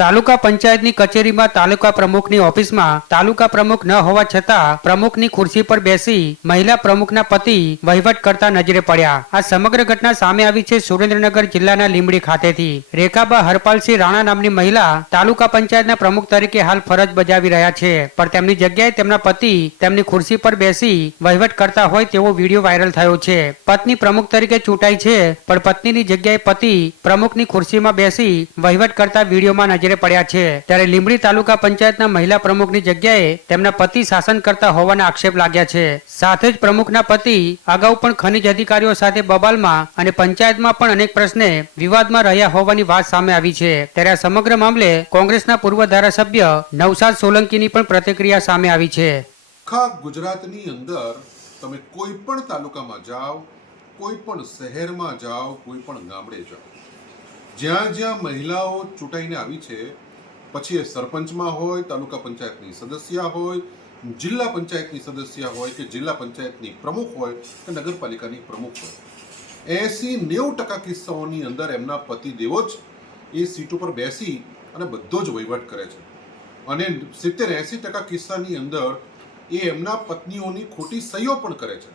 તાલુકા પંચાયતની કચેરીમાં તાલુકા પ્રમુખની ઓફિસમાં તાલુકા પ્રમુખ ન હોવા છતાં પ્રમુખની ખુરશી પર બેસી મહિલા પ્રમુખના પતિ વહીવટ કરતા નજરે પડ્યા। આ સમગ્ર ઘટના સામે આવી છે સુરેન્દ્રનગર જિલ્લાના લીંબડી ખાતેથી। રેખાબા હરપાલસિંહ રાણા નામની મહિલા તાલુકા પંચાયતના પ્રમુખ તરીકે હાલ ફરજ બજાવી રહ્યા છે, પણ તેમની જગ્યાએ તેમના પતિ તેમની ખુરશી પર બેસી વહીવટ કરતા હોય તેવો વિડીયો વાયરલ થયો છે। પત્ની પ્રમુખ તરીકે ચૂંટાઈ છે, પણ પત્નીની જગ્યાએ પતિ પ્રમુખની ખુરશીમાં બેસી વહીવટ કરતા વિડીયોમાં નજરે પડ્યા છે। ત્યારે લીંબડી તાલુકા પંચાયતના મહિલા પ્રમુખની જગ્યાએ તેમના પતિ શાસન કરતા હોવાના આક્ષેપ લાગ્યા છે। સાથે જ પ્રમુખના પતિ અગાઉ પણ ખનિજ અધિકારીઓ સાથે બબાલમાં અને પંચાયતમાં પણ અનેક પ્રશ્ને વિવાદમાં રહ્યા હોવાની વાત સામે આવી છે। ત્યારે આ સમગ્ર મામલે કોંગ્રેસના પૂર્વ ધારાસભ્ય નવસાદ સોલંકીની પણ પ્રતિક્રિયા સામે આવી છે। આખા ગુજરાતની અંદર તમે કોઈ પણ તાલુકામાં જાઓ, કોઈ પણ શહેરમાં જાઓ, કોઈ પણ ગામડે જાઓ, જ્યાં જ્યાં મહિલાઓ ચૂંટાઈને આવી છે, પછી એ સરપંચમાં હોય, તાલુકા પંચાયતની સદસ્ય હોય, જિલ્લા પંચાયતની સદસ્ય હોય કે જિલ્લા પંચાયતની પ્રમુખ હોય કે નગરપાલિકાની પ્રમુખ હોય, 80-90% કિસ્સાઓની અંદર એમના પતિદેવો જ એ સીટો પર બેસી અને બધો જ વહીવટ કરે છે। અને 70-80% કિસ્સાની અંદર એ એમના પત્નીઓની ખોટી સહીઓ પણ કરે છે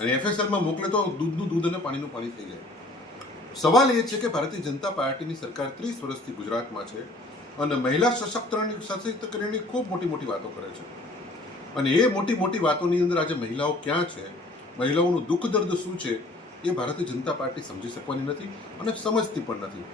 અને એફએસએલમાં મોકલે તો દૂધનું દૂધ અને પાણીનું પાણી થઈ જાય। સવાલ એ છે કે ભારતીય જનતા પાર્ટીની સરકાર 30 વર્ષથી ગુજરાતમાં છે અને મહિલા સશક્તિકરણની ખૂબ મોટી વાતો કરે છે અને એ મોટી વાતોની અંદર આજે મહિલાઓ ક્યાં છે, મહિલાઓનું દુઃખ દર્દ શું છે, એ ભારતીય જનતા પાર્ટી સમજી શકવાની નથી અને સમજતી પણ નથી।